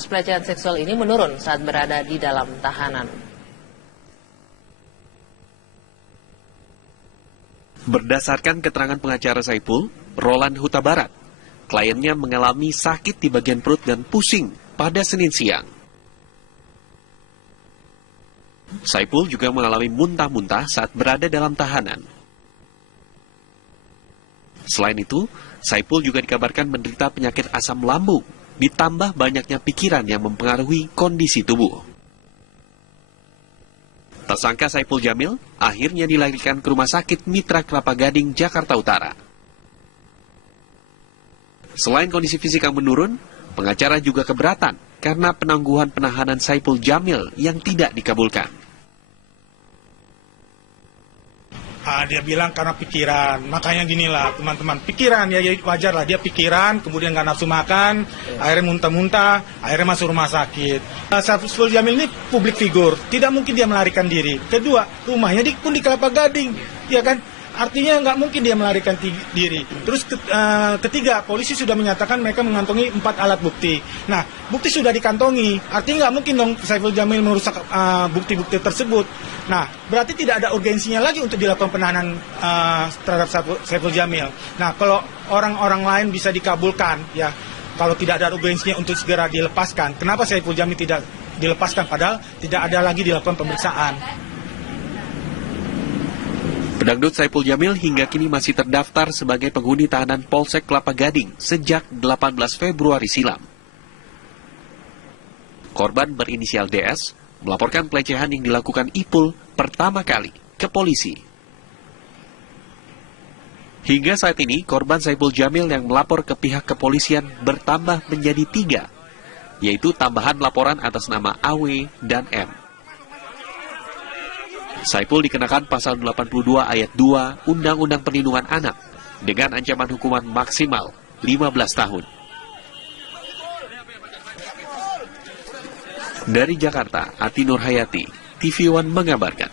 kasus pelecehan seksual ini menurun saat berada di dalam tahanan. Berdasarkan keterangan pengacara Saipul, Roland Huta Barat, kliennya mengalami sakit di bagian perut dan pusing pada Senin siang. Saipul juga mengalami muntah-muntah saat berada dalam tahanan. Selain itu, Saipul juga dikabarkan menderita penyakit asam lambung, ditambah banyaknya pikiran yang mempengaruhi kondisi tubuh. Tersangka Saipul Jamil akhirnya dilarikan ke Rumah Sakit Mitra Kelapa Gading, Jakarta Utara. Selain kondisi fisik yang menurun, pengacara juga keberatan karena penangguhan penahanan Saipul Jamil yang tidak dikabulkan. Dia bilang karena pikiran, makanya ginilah teman-teman, pikiran ya wajar lah, dia pikiran, kemudian nggak nafsu makan, akhirnya muntah-muntah, akhirnya masuk rumah sakit. Saipul Jamil ini publik figur, tidak mungkin dia melarikan diri. Kedua, rumahnya pun di Kelapa Gading, ya kan? Artinya nggak mungkin dia melarikan diri. Terus ketiga, polisi sudah menyatakan mereka mengantongi 4 alat bukti. Nah, bukti sudah dikantongi, artinya nggak mungkin dong Saipul Jamil merusak bukti-bukti tersebut. Nah, berarti tidak ada urgensinya lagi untuk dilakukan penahanan terhadap Saipul Jamil. Nah, kalau orang-orang lain bisa dikabulkan, ya kalau tidak ada urgensinya untuk segera dilepaskan, kenapa Saipul Jamil tidak dilepaskan padahal tidak ada lagi dilakukan pemeriksaan? Pedangdut Saipul Jamil hingga kini masih terdaftar sebagai penghuni tahanan Polsek Kelapa Gading sejak 18 Februari silam. Korban berinisial DS melaporkan pelecehan yang dilakukan Ipul pertama kali ke polisi. Hingga saat ini, korban Saipul Jamil yang melapor ke pihak kepolisian bertambah menjadi 3, yaitu tambahan laporan atas nama AW dan M. Saipul dikenakan pasal 82 ayat 2 Undang-Undang Perlindungan Anak dengan ancaman hukuman maksimal 15 tahun. Dari Jakarta, Ati Nurhayati, TV One mengabarkan.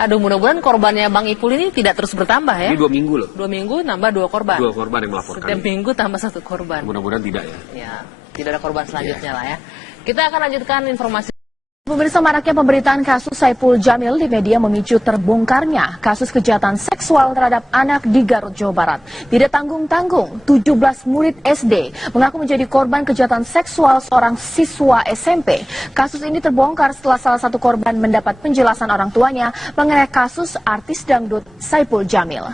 Aduh, mudah-mudahan korbannya Bang Ipul ini tidak terus bertambah ya. Ini 2 minggu loh. 2 minggu nambah 2 korban. 2 korban yang melaporkan. Setiap minggu tambah 1 korban. Mudah-mudahan tidak ya. Ya, tidak ada korban selanjutnya lah ya. Kita akan lanjutkan informasi. Pemirsa, maraknya pemberitaan kasus Saipul Jamil di media memicu terbongkarnya kasus kejahatan seksual terhadap anak di Garut, Jawa Barat. Tidak tanggung-tanggung, 17 murid SD mengaku menjadi korban kejahatan seksual seorang siswa SMP. Kasus ini terbongkar setelah salah satu korban mendapat penjelasan orang tuanya mengenai kasus artis dangdut Saipul Jamil.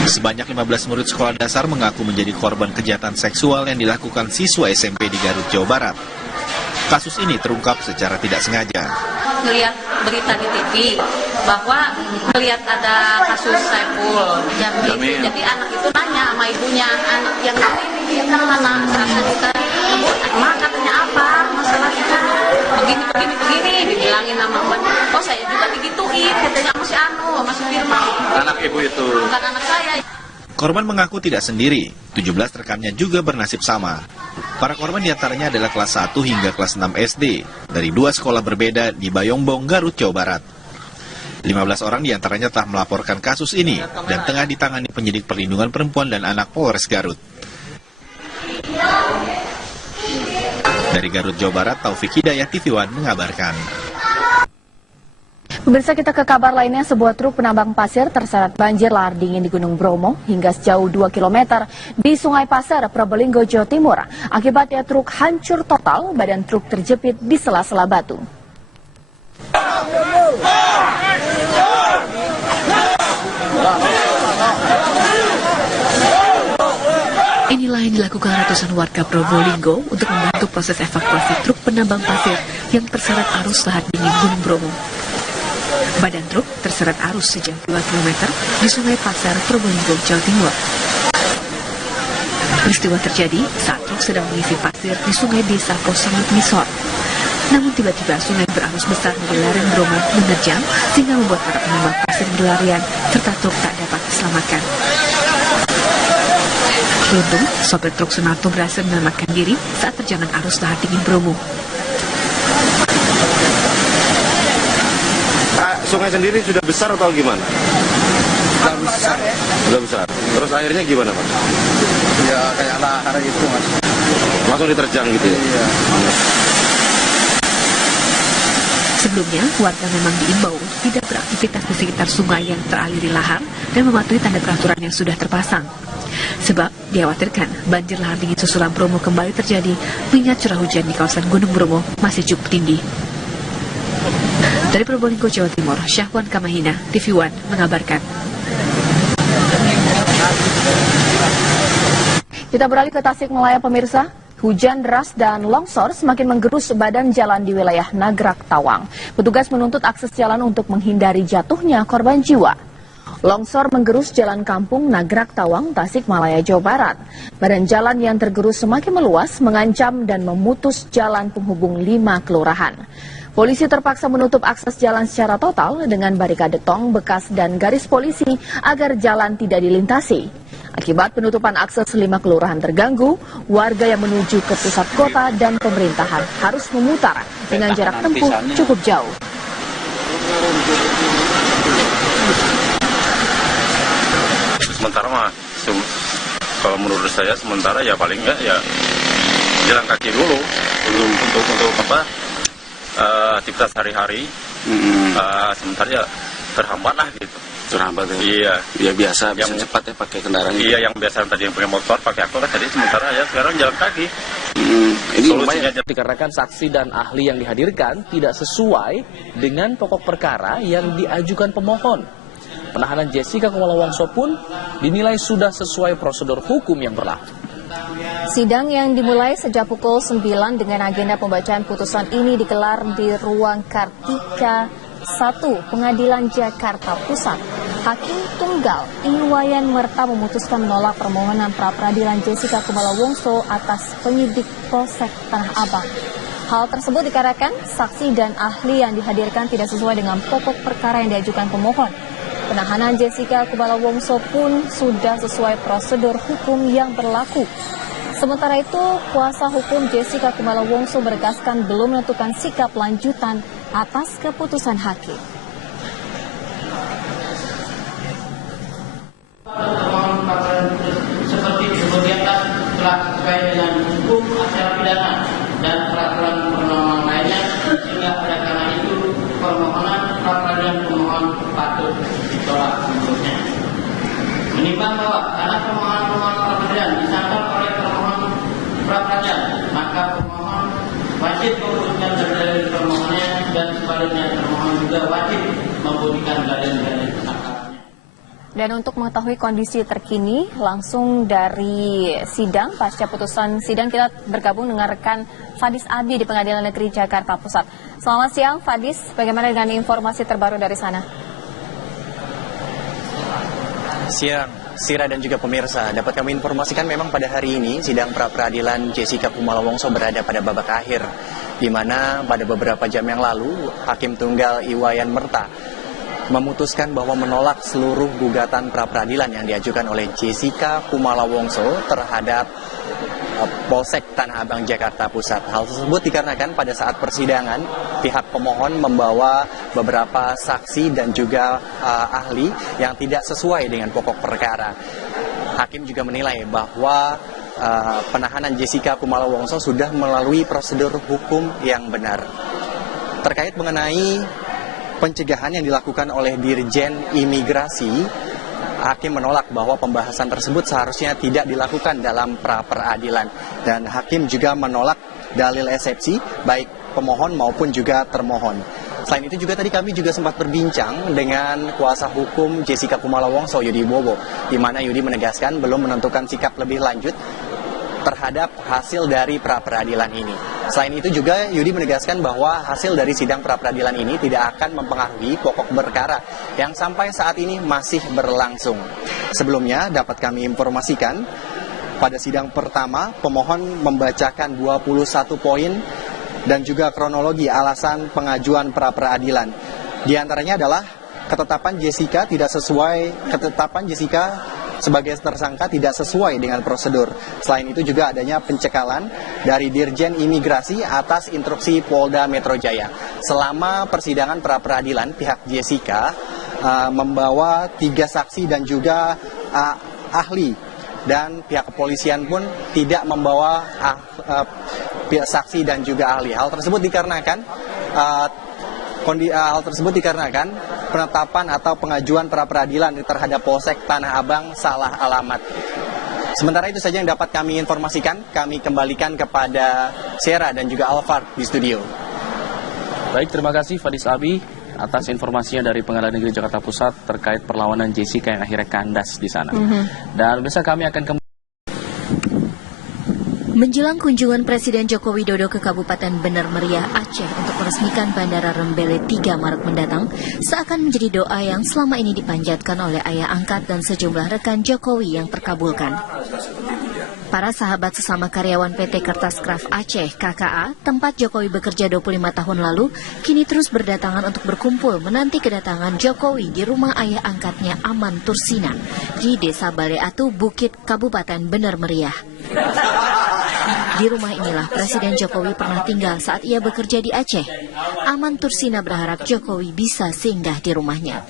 Sebanyak 15 murid sekolah dasar mengaku menjadi korban kejahatan seksual yang dilakukan siswa SMP di Garut, Jawa Barat. Kasus ini terungkap secara tidak sengaja. Melihat berita di TV bahwa melihat ada kasus Saipul Jamil, jadi anak itu nanya sama ibunya, anak yang ini kan mana? Kita emak katanya apa masalahnya? Begini, dibilangin sama emak. Oh saya juga digituin, katanya masih Firman. Anak ibu itu. Bukan anak saya. Korban mengaku tidak sendiri, 17 rekannya juga bernasib sama. Para korban diantaranya adalah kelas 1 hingga kelas 6 SD, dari 2 sekolah berbeda di Bayongbong, Garut, Jawa Barat. 15 orang diantaranya telah melaporkan kasus ini dan tengah ditangani penyidik perlindungan perempuan dan anak Polres Garut. Dari Garut, Jawa Barat, Taufik Hidayah, TV One mengabarkan. Pemirsa, kita ke kabar lainnya, sebuah truk penambang pasir terseret banjir lahar dingin di Gunung Bromo hingga sejauh 2 km di Sungai Pasir, Probolinggo, Jawa Timur. Akibatnya truk hancur total, badan truk terjepit di sela-sela batu. Inilah yang dilakukan ratusan warga Probolinggo untuk membantu proses evakuasi truk penambang pasir yang terseret arus lahar dingin Gunung Bromo. Badan truk terseret arus sejauh 2 km di Sungai Pasir, Probolinggo, Jawa Timur. Peristiwa terjadi saat truk sedang mengisi pasir di Sungai Desa Kosangat Misor. Namun tiba-tiba sungai berarus besar dari lereng Bromo menerjang sehingga membuat para penambang pasir berlarian serta truk tak dapat diselamatkan. Beruntung, sopir truk Sunarto berhasil menyelamatkan diri saat terjangan arus lahar dingin Bromo. Sungai sendiri sudah besar atau gimana? Sudah besar. besar. Terus airnya gimana, Mas? Ya kayak lahar gitu, Mas. Langsung diterjang gitu ya? Iya. Sebelumnya, warga memang diimbau tidak beraktivitas di sekitar sungai yang teraliri lahar dan mematuhi tanda peraturan yang sudah terpasang. Sebab dikhawatirkan banjir lahar dingin susulan Bromo kembali terjadi mengingat curah hujan di kawasan Gunung Bromo masih cukup tinggi. Dari Probolinggo, Jawa Timur, Syahwan Kamahina, TV One mengabarkan. Kita beralih ke Tasikmalaya, pemirsa. Hujan deras dan longsor semakin menggerus badan jalan di wilayah Nagrag Tawang. Petugas menuntut akses jalan untuk menghindari jatuhnya korban jiwa. Longsor menggerus jalan kampung Nagrag Tawang, Tasikmalaya, Jawa Barat. Badan jalan yang tergerus semakin meluas, mengancam dan memutus jalan penghubung 5 kelurahan. Polisi terpaksa menutup akses jalan secara total dengan barikade tong, bekas, dan garis polisi agar jalan tidak dilintasi. Akibat penutupan akses 5 kelurahan terganggu, warga yang menuju ke pusat kota dan pemerintahan harus memutar dengan jarak tempuh cukup jauh. Sementara mah, kalau menurut saya sementara ya paling enggak ya jalan kaki dulu untuk apa aktivitas hari-hari. Sementara ya terhambat lah gitu. Terhambat ya? Iya. Ya biasa, bisa yang, cepat ya pakai kendaraan. Iya, yang biasa tadi yang punya motor pakai angkot tadi, sementara ya sekarang jalan kaki. Ini lumayan. Dikarenakan saksi dan ahli yang dihadirkan tidak sesuai dengan pokok perkara yang diajukan pemohon. Penahanan Jessica Kumala Wongso pun dinilai sudah sesuai prosedur hukum yang berlaku. Sidang yang dimulai sejak pukul 9 dengan agenda pembacaan putusan ini digelar di ruang Kartika 1 Pengadilan Jakarta Pusat. Hakim Tunggal Iwayan Merta memutuskan menolak permohonan pra-peradilan Jessica Kumala Wongso atas penyidik Polsek Tanah Abang. Hal tersebut dikarenakan saksi dan ahli yang dihadirkan tidak sesuai dengan pokok perkara yang diajukan pemohon. Penahanan Jessica Kumala Wongso pun sudah sesuai prosedur hukum yang berlaku. Sementara itu, kuasa hukum Jessica Kumala Wongso menegaskan belum menentukan sikap lanjutan atas keputusan hakim. Seperti di atas telah sesuai dengan hukum acara pidana dan peraturan permohonan lainnya, sehingga oleh karena itu permohonan pra-peradilan pemohon patut ditolak menurutnya. Menimbang bahwa karena permohonan pra-peradilan disangkal oleh permohon pra-peradilan, maka pemohon wajib membuktikan dalil permohonannya dan sebaliknya termohon juga wajib membuktikan dalil-dalil persangkaannya. Dan untuk mengetahui kondisi terkini langsung dari sidang, pasca putusan sidang, kita bergabung dengan rekan Fadis Abi di Pengadilan Negeri Jakarta Pusat. Selamat siang Fadis, bagaimana dengan informasi terbaru dari sana? Siang, Sira dan juga pemirsa, dapat kami informasikan memang pada hari ini sidang pra-peradilan Jessica Kumala Wongso berada pada babak akhir, di mana pada beberapa jam yang lalu Hakim Tunggal Iwayan Merta memutuskan bahwa menolak seluruh gugatan pra-peradilan yang diajukan oleh Jessica Kumala Wongso terhadap Polsek Tanah Abang Jakarta Pusat. Hal tersebut dikarenakan pada saat persidangan pihak pemohon membawa beberapa saksi dan juga ahli yang tidak sesuai dengan pokok perkara. Hakim juga menilai bahwa penahanan Jessica Kumala Wongso sudah melalui prosedur hukum yang benar. Terkait mengenai pencegahan yang dilakukan oleh Dirjen Imigrasi, Hakim menolak bahwa pembahasan tersebut seharusnya tidak dilakukan dalam pra-peradilan. Dan Hakim juga menolak dalil eksepsi baik pemohon maupun juga termohon. Selain itu juga tadi kami juga sempat berbincang dengan kuasa hukum Jessica Kumala Wongso, Yudi Bowo, di mana Yudi menegaskan belum menentukan sikap lebih lanjut terhadap hasil dari pra-peradilan ini. Selain itu juga Yudi menegaskan bahwa hasil dari sidang pra-peradilan ini tidak akan mempengaruhi pokok perkara yang sampai saat ini masih berlangsung. Sebelumnya dapat kami informasikan pada sidang pertama pemohon membacakan 21 poin dan juga kronologi alasan pengajuan pra-peradilan. Di antaranya adalah ketetapan Jessica sebagai tersangka tidak sesuai dengan prosedur. Selain itu juga adanya pencekalan dari Dirjen Imigrasi atas instruksi Polda Metro Jaya. Selama persidangan pra-peradilan, pihak Jessica membawa 3 saksi dan juga ahli dan pihak kepolisian pun tidak membawa pihak saksi dan juga ahli. Hal tersebut dikarenakan penetapan atau pengajuan pra peradilan terhadap Polsek Tanah Abang salah alamat. Sementara itu saja yang dapat kami informasikan. Kami kembalikan kepada Sera dan juga Alfard di studio. Baik, terima kasih Fadis Abi atas informasinya dari Pengadilan Negeri Jakarta Pusat terkait perlawanan Jessica yang akhirnya kandas di sana. Dan pemirsa, kami akan Menjelang kunjungan Presiden Joko Widodo ke Kabupaten Bener Meriah, Aceh untuk meresmikan Bandara Rembele 3 Maret mendatang, seakan menjadi doa yang selama ini dipanjatkan oleh ayah angkat dan sejumlah rekan Jokowi yang terkabulkan. Para sahabat sesama karyawan PT Kertaskraft Aceh (KKA), tempat Jokowi bekerja 25 tahun lalu, kini terus berdatangan untuk berkumpul menanti kedatangan Jokowi di rumah ayah angkatnya Aman Tursina di Desa Baleatu, Bukit, Kabupaten Bener Meriah. Di rumah inilah Presiden Jokowi pernah tinggal saat ia bekerja di Aceh. Aman Tursina berharap Jokowi bisa singgah di rumahnya.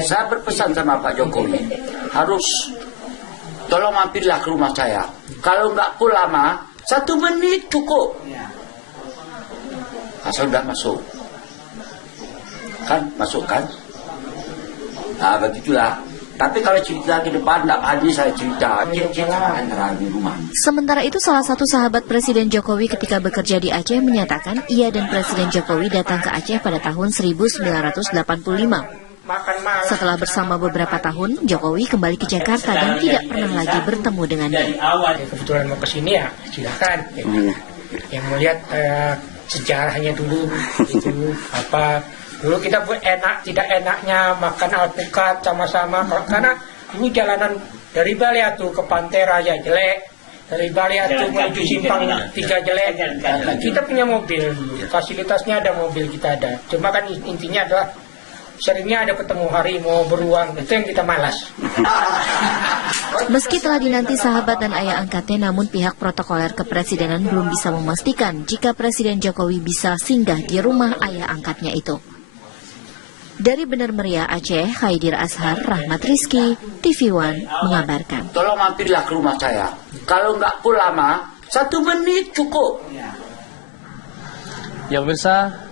Saya berpesan sama Pak Jokowi, harus tolong mampirlah ke rumah saya. Kalau nggak pun lama, 1 menit cukup. Asal udah masuk. Kan, masuk kan? Nah, begitulah. Tapi kalau cerita ke depan, tidak hadir saya cerita di rumah. Sementara itu, salah satu sahabat Presiden Jokowi ketika bekerja di Aceh menyatakan ia dan Presiden Jokowi datang ke Aceh pada tahun 1985. Setelah bersama beberapa tahun, Jokowi kembali ke Jakarta dan tidak pernah lagi bertemu dengannya. Kebetulan mau ke sini ya, silakan. Yang melihat sejarahnya dulu, itu apa. Dulu kita tidak enaknya makan alpukat sama-sama, karena dulu jalanan dari Baleatu ke Pantai Raya jelek, dari Baleatu menuju Simpang 3 jelek. Kita punya mobil, fasilitasnya ada, mobil kita ada. Cuma kan intinya adalah seringnya ada ketemu harimau beruang, itu yang kita malas. Meski telah dinanti sahabat dan ayah angkatnya, namun pihak protokoler kepresidenan belum bisa memastikan jika Presiden Jokowi bisa singgah di rumah ayah angkatnya itu. Dari Bener Meriah, Aceh, Haidir Ashar, Rahmat Rizky, TV One mengabarkan. Tolong mampirlah ke rumah saya. Kalau nggak pun lama, 1 menit cukup. Ya pemirsa,